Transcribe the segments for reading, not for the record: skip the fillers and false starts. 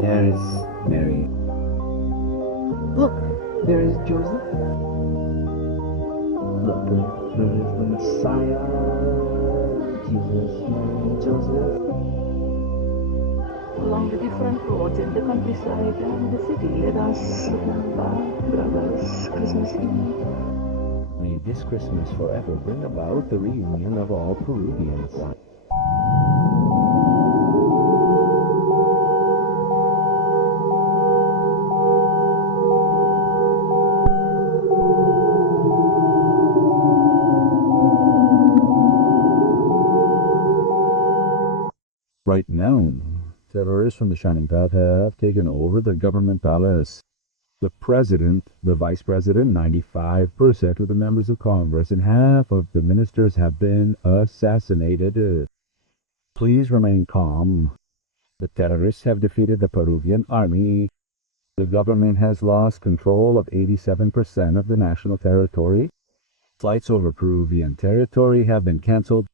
There is Mary. Look, there is Joseph. Look, there is the Messiah, Jesus, Mary, and Joseph. Along the different roads in the countryside and the city, let us remember, brothers, Christmas Eve. May this Christmas forever bring about the reunion of all Peruvians. Right now, terrorists from the Shining Path have taken over the government palace. The president, the vice president, 95% of the members of Congress, and half of the ministers have been assassinated. Please remain calm. The terrorists have defeated the Peruvian army. The government has lost control of 87% of the national territory. Flights over Peruvian territory have been canceled.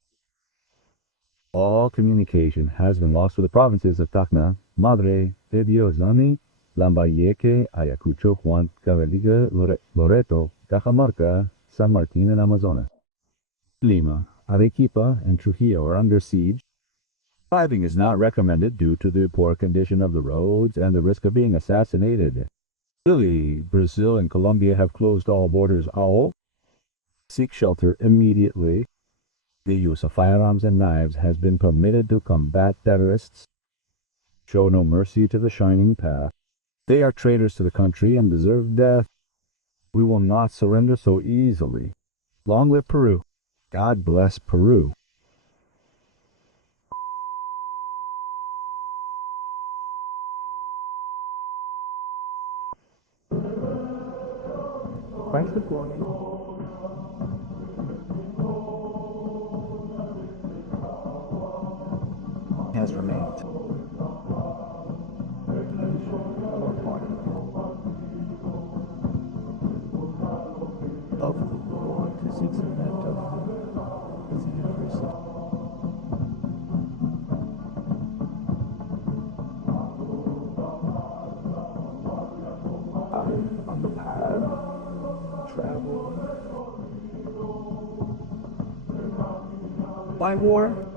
All communication has been lost with the provinces of Tacna, Madre de Dios, Lambayeque, Ayacucho, Juan Caveliga, Loreto, Cajamarca, San Martin, and Amazonas. Lima, Arequipa, and Trujillo are under siege. Driving is not recommended due to the poor condition of the roads and the risk of being assassinated. Chile, Brazil, and Colombia have closed all borders. All seek shelter immediately. The use of firearms and knives has been permitted to combat terrorists. Show no mercy to the Shining Path. They are traitors to the country and deserve death. We will not surrender so easily. Long live Peru. God bless Peru. Christ the glory. Has remained. Of the Lord, the sacrament of the universal. On the path, travel by war.